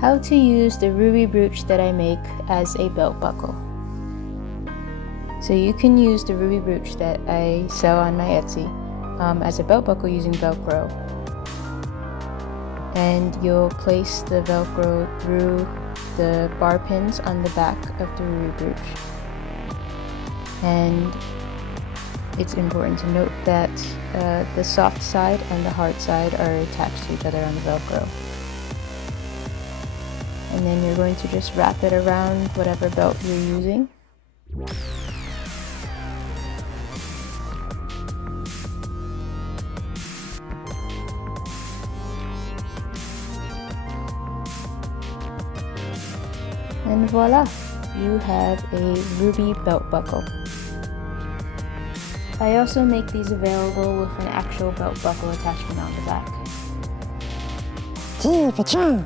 How to use the RWBY brooch that I make as a belt buckle. So you can use the RWBY brooch that I sell on my Etsy as a belt buckle using Velcro. And you'll place the Velcro through the bar pins on the back of the RWBY brooch. And it's important to note that the soft side and the hard side are attached to each other on the Velcro. And then you're going to just wrap it around whatever belt you're using. And voila, you have a RWBY belt buckle. I also make these available with an actual belt buckle attachment on the back. Tea for two.